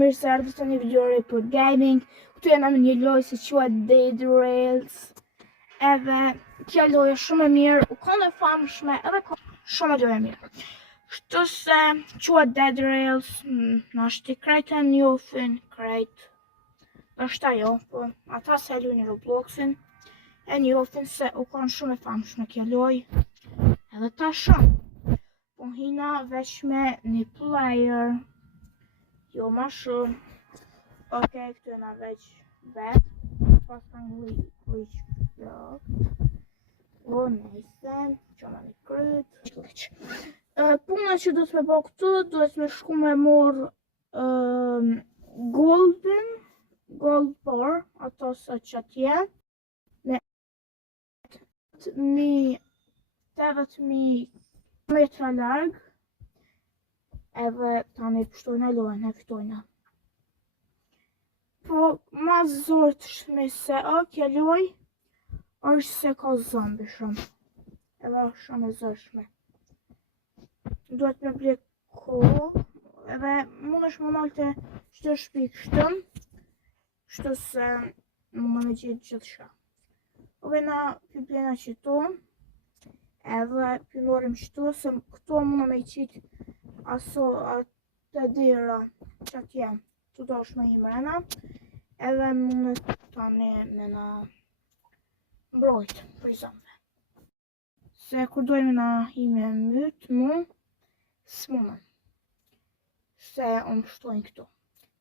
mirë se ardhët të një videore për gaming. Këtu jena me një lojë se quhet Dead Rails. Edhe kjo lojë është shumë e mirë, u konë e famshme edhe shumë e mirë. Kështu se quhet Dead Rails, në është i krejtë e njofin, krejtë. është ajo, po ata se luajnë Robloxin, e njofin se u konë shumë e famshme kjo lojë. Edhe ta shumë. Po hina veç me një player. Jo ma shumë. Okej, këtu jena veç vetë. Pas ka glitch plot. O, nejse. Qona një kryt. Puna që do të me bo këtu, do të me shku me mor gold bar, ato sa që atje. Me 80.000 metra larg. Edhe tani pështojnë e lojnë, e fitojnë. Po, ma zorë të shme se kjo loj, është se ka zombi shumë. Edhe është shumë e zërshme. Duhet me ble kohë, edhe mund është më nalte qëtë shpik shtëm, kështu se mund me gjithë gjithë shka. Ove na pëjblena qëto, edhe pëjmorim qëto, se këto mund me qitë aso atë dira që atje të dosh me i mrena, edhe mund tani me na mbrojt për i zombe. Se kur dojmë na i me myt mu, s'munën. Se unë shtojnë këtu.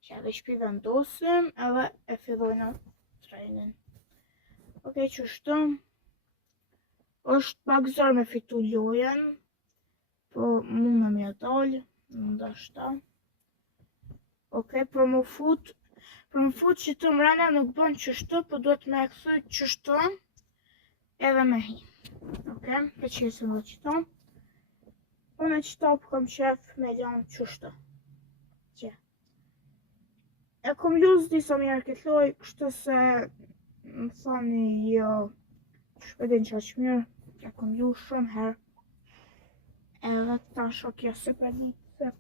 Që edhe shpi vendosim edhe e fillojnë trenin. Okej, që shtë. është pak zërë me fitu lojen, po mund me mja dalë, ndashta. Okej, për më fut që të mrena nuk bën qështu, po duhet me e këthuj qështu, edhe me hi. Okej, për që jesëm dhe qëto. Unë e qëto për kom qef me lanë qështu. Që. E kom luz disa mjerë këtë loj, kështu se më thani jo, shpedin që aqë mirë, e kom luz shumë herë. Edhe ta shokja se përdi. Tash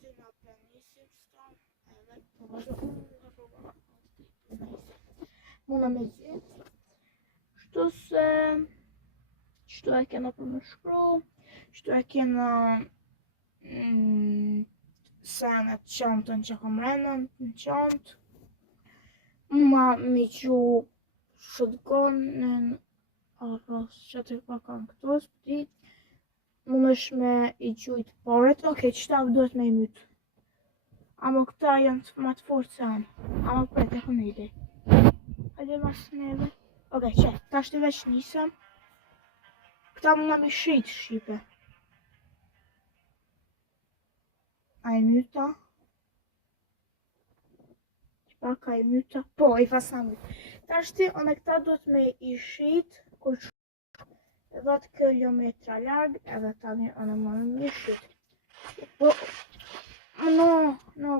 ti nga planisim s'ta, edhe muna me gjithë. Shtu se, qëtu e kena për më shkru, qëtu e kena senet qantën që kom renën, në qantë. Ma mi që shotgunin, arros që të pa kanë këtu, s'pëti. Mund është me i gjujt paret. Okej, qëta duhet me i mytë. Amo këta janë ma të fortë se anë. Amo pret e kënë ide. Hajde mas neve. Okej, që, ta është veç nisëm. Këta mund me shrit shqipe. A i myta. Qëpa ka i myta? Po, i fasa myta. Ta është one këta duhet me i shrit. Kur 10 kilometra larg, edhe tani anë më në shqit. Po, no,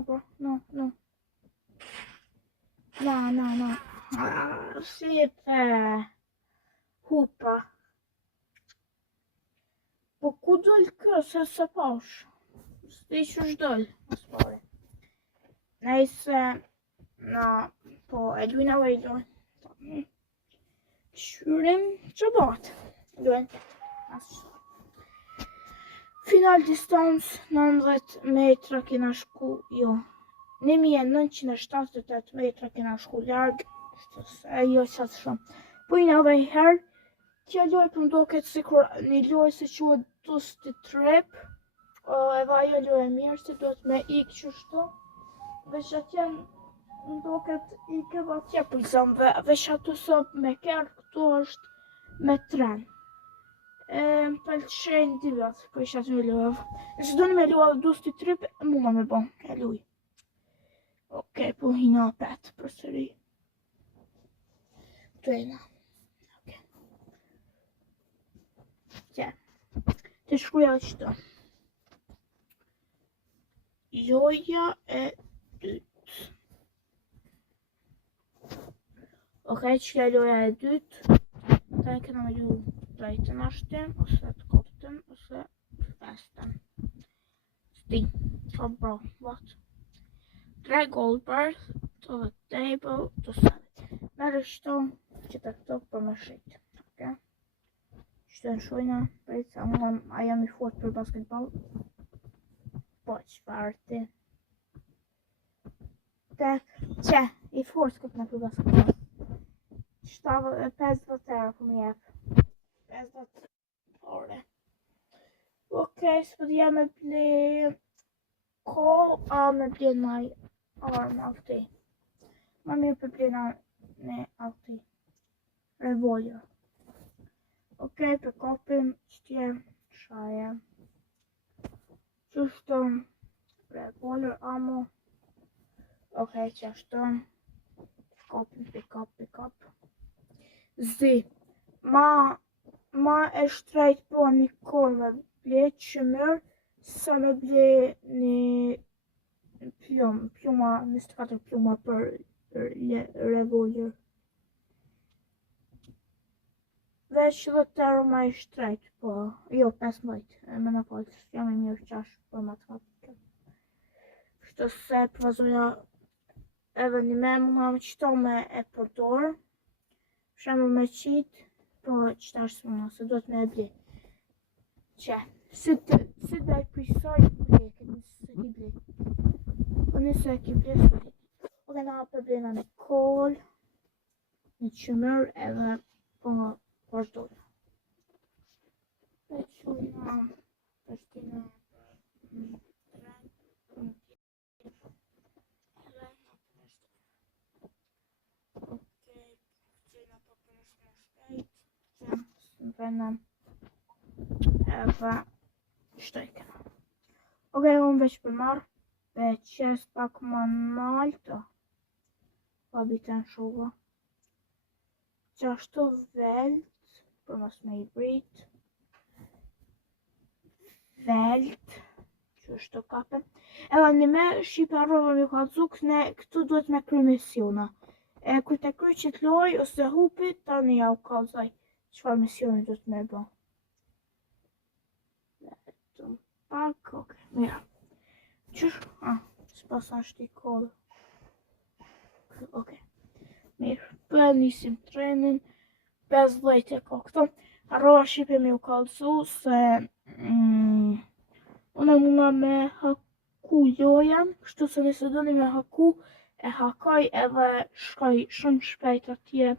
bro, no. No. Si të hupa. Po, ku dojlë kë, se pash? Së që shdojlë, më spore. Nejse, po, e lujnë e lujnë. Shyrim që batë. Final distance 90 metra kena shku, jo 1978 metra kena shku larg, jo qatë shumë. Po i në dhe i herë, kjo loj për mdoket si kur një loj se quhet Dusty Trap, edhe ajo loj e mirë se duhet me ikë qështu, veç atje mdoket ikë dhe atje për zëmve, veç ato sop me kërë këtu është me tren. Më pëlqejnë dy vjatë, po isha të me luaj. Nëse do një me luaj Dusty Trap, muna me bon, e luaj. Okej, po hina petë për sëri. Të ena. Okej. Që, të shkruja qëto. Joja e dytë. Okej, që loja e dytë. Ta e këna me luaj. Drejtën ashtë, ose të koptën, ose të festën. sti. Ka bra, what? 3 Goldberg, to the table, to 7. Merë shto që të këto për më shqit. Okay? Që të nëshojna, prejtë, a jam I fort për basketball? Po, qëfar ti? Tek, që, I fort këtë në për basketball. 50 euro për më jep. 50 ore. Okej, så det me bli kol, me bli nej arm alltid. Man är uppe bli nej alltid. Revolver. Okej, på koppen stier schaja. Just revolver ammo. Okej, just koppen pick up. Z. Ma e shtrejt po një kohë me ble që mërë sa me ble një pluma, 24 pluma për revolver. Veç 10 euro ma e shtrejt, po, jo 15, me në falë, jam I mirë qash për matematikë. Kështu se përvazoja edhe një me muna me qëto me e përdorë, shemë me qitë, po qëta është mëna, se do të me e ble. Që, si da I prisoj ble, këtë nëse ki ble. Po nëse ki ble, së ble. Oke, na për blena në kol, në qëmër, edhe po në përdojnë. Dhe qëna, përstina, Venom Eva Steiken. Okej, unë veç për marrë, qes pak më naltë, pa bitën shuva. Qashtu velt, për mos me I brit. Velt, që është të kape. Edhe një me shqipe arrova mi ka dzuk, ne këtu duhet me kry misiona. Kër të kry që të loj, ose hupit, ta një ja u kalzaj. Qëfar misioni do të me ba? Vetëm pak, okej, mira. Qësh? S'pas është I kol. Okej, mirë. Për nisim trenin, 50 e ka këto. Arroa shqipe mi u kalzu se une muna me haku lojan, kështu se nëse do një me haku, e hakaj edhe shkoj shumë shpejt atje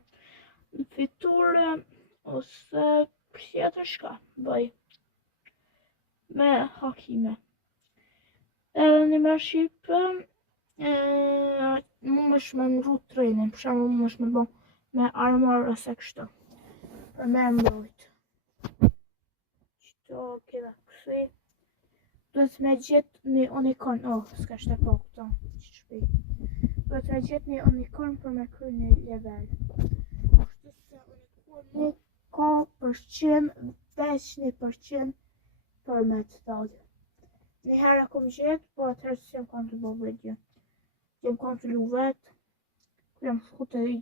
në fitore, ose tjetër shka bëj me hakime. Edhe një me shqipe, mu mësh me mru trenin, për shemë mu mësh me bo me armor ose kështu, për me mbrojt. Qëto kida kësi, duhet me gjithë një unicorn, s'ka shte po këto, që shpi. Duhet me gjithë një unicorn për me kry një level. Kështu se unicorn ka përqen, veç 1% për me të dalë. Një herë kom gjithë, po atërë si jam kanë të bo video. Jam kanë të lu vetë, kër jam shkute I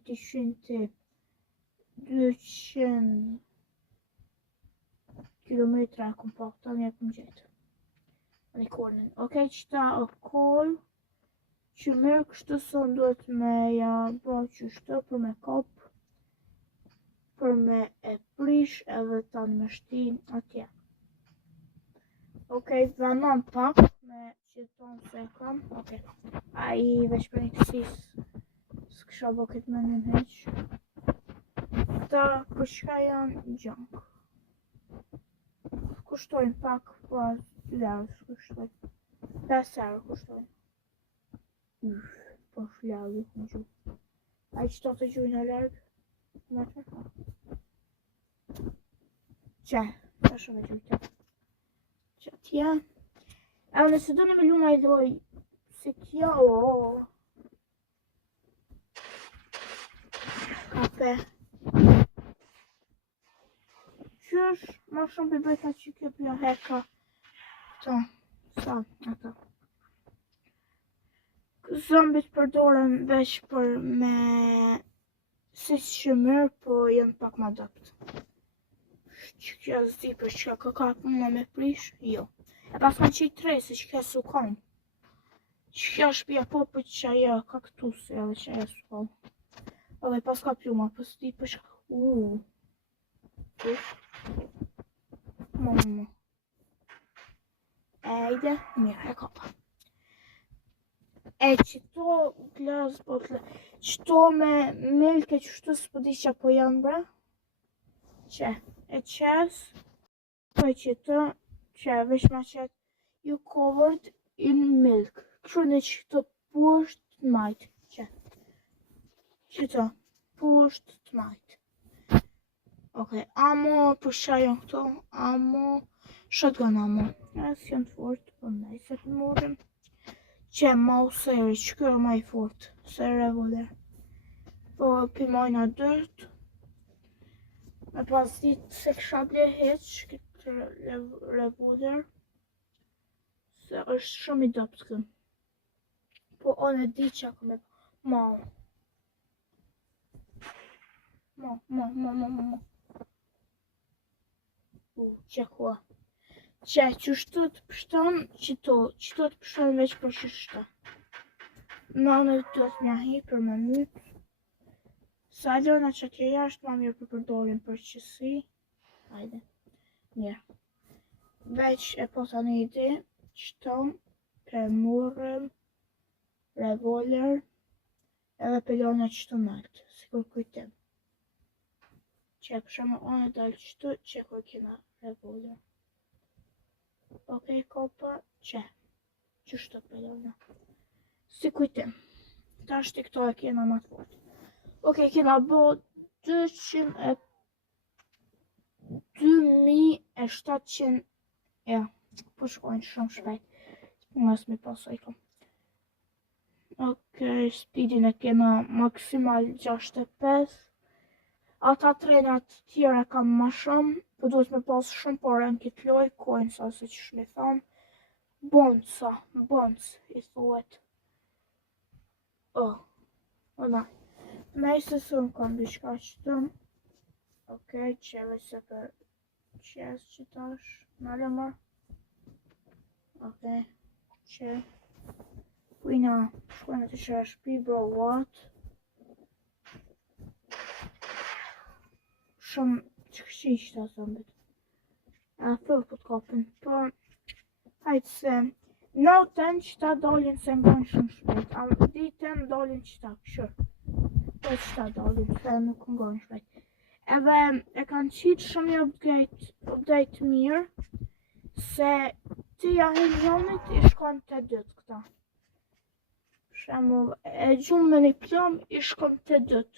200 kilometra kom pa këta një kom gjithë. Unicornin. Okej, qëta o kol, që mërë kështu son duhet me ja bo qështu për me kop, për me e prish edhe ta në me shti atje. Okej, vanon pak me qëton se kam. Okej, a I veç për një kësis s'kësha bo këtë menin heq. Ta për shka janë junk. Kushtojnë pak, po 2 euro s'kushtojnë. 5 euro kushtojnë. Po shlargu në gjuhë. A I qëto të gjuhë në largë? Në të? Që, të shumë e gjuhë të. Që tja. E nëse do në me luna I doj, si kjo, kape. Qysh, ma shumë për bëjta që kjo për heka. Këto, sa, ato. Zombit përdoren veç për me si shëmër, po janë pak ma dopt. Që kjo zdi për që ka kapë më me prish, jo. E pas kanë qitë tre, se që kësu kanë. Që kjo shpia po për që ajo kaktusi edhe që ajo s'kon. Edhe pas ka pluma, pas ti për shka... Mamma. Ejde, mirë, e kapa. E qëto glas botle, qëto me milke qështu s'po di që po janë bre. Që, e qes, po e qëto, që vesh ma qet, you covered in milk. Kështu në qëto poshtë të majtë, që. Qëto, poshtë të majtë. Okej, amo, për shajon këto, amo, shotgun amo. Asë janë të fort, për nej se të morim. Që mauseri, që kërë ma i fort, se revolver. Po, pimojna dyrt. Me pas ditë se kësha ble heq, këtë revolver. Se është shumë i dopt kën. Po, onë e di që ako me... Ma. Që kua. Që qështu të pështon qëto të pështon veç për qështu. Nane të të mja hi për me mytë. Sa lona që tje jashtë ma mirë për përdorin për qësi. Hajde. Mirë. Veç e po të një ide qëto premurëm, revolver edhe pelona qëto naltë. Sikur kujtem. Që e përshamë onë dalë qëtu që kur kena revolver. Okej, kopa, që? Qështu pelona. Si kujtim. Ta është këto e kena më të fort. Okej, kena bo 2700... Ja, po shkojnë shumë shpejt. Nësë mi pasaj kom. Okej, speedin e kena maksimal 65. Ata trenat tjera kam ma shumë, po duhet me pas shumë pare në këtë loj, kojnë sa se që shme thamë. Bonca, i thuet. Ona. Nejse së në kam bishka qëtëm. Okej, qeve se për qes qëtash, në lëmër. Okej, që. Kujna, shkojnë të shashpi, bro, what? Shumë që këshish të zombit. A thërë po të kopin, po... Hajtë se... Notën që ta dolin se ngojnë shumë shpejt, a ditën dolin që ta këshur. Po që ta dolin se nuk ngojnë shpejt. Edhe e kanë qitë shumë një update mirë, se ti ja hiljonit i shkon të dytë këta. Shemull, e gjumë me një plom i shkon të dytë.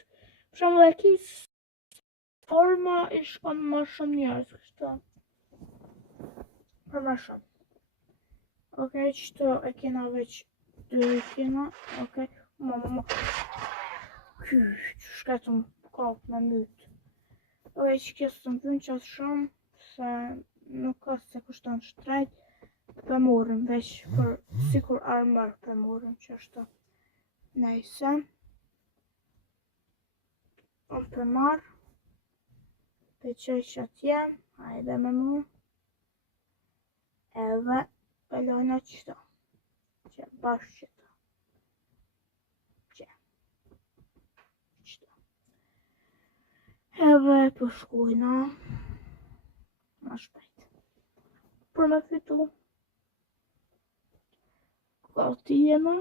Shemull e kisë forma i shkon ma shumë njerës kështu. Për ma shumë. Okej, qëto e kena veç 2 kena. Okej, ma. Kysh, shketëm kopë me mytë. Okej, që kjesë të më pynë qatë shumë, se nuk ka se kushton shtrejt. Për morëm veç për sikur armër për morëm që është. Nejse. Unë për marë. Për qëj që atje, hajde me mu. Edhe pelojna qëta. Që bashkë qëta. Që. Qëta. Edhe për shkujna. Ma shpejt. Për me fitu. Gati jena.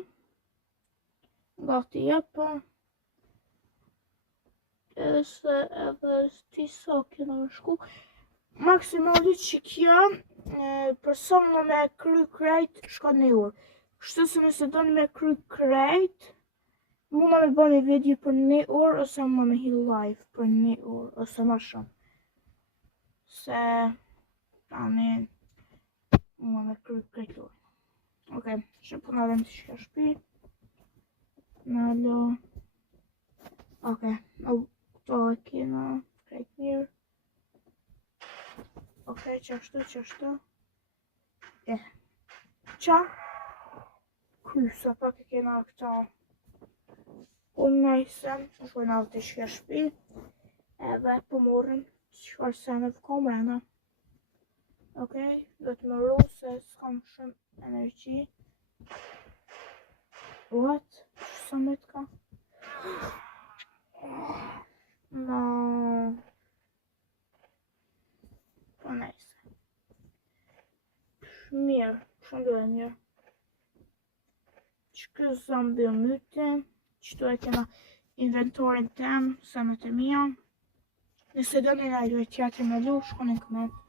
Gati jepa. Edhe ti sa kena me shku. Maksimalit që kjo, për sa më me kry krejt, shka 1 orë. Kështu se nëse do në me kry krejt, muna me bërë një video për 1 orë, ose muna me hi live për 1 orë, ose ma shumë. Se, tani, muna me kry krejt orë. Okej, që puna dhe më të shka shpi. Nalo. Okej, këto e kena krejt mirë. Okej, qashtu. Qa? Krysa, pak e kena këta. Unë nejse, shkojnë avë të shka shpi. Edhe po morëm qëfar se në të komrena. Okej, do të më ru se s'kam shumë energji. What? Sa më të ka? No. Po nejse. Mirë, shumë do e mirë. Që kjo zombi o myte, qëtu e kena inventorin tem, sa më të mija. Nëse do një nga ju e tjetër me lu, shkoni në koment.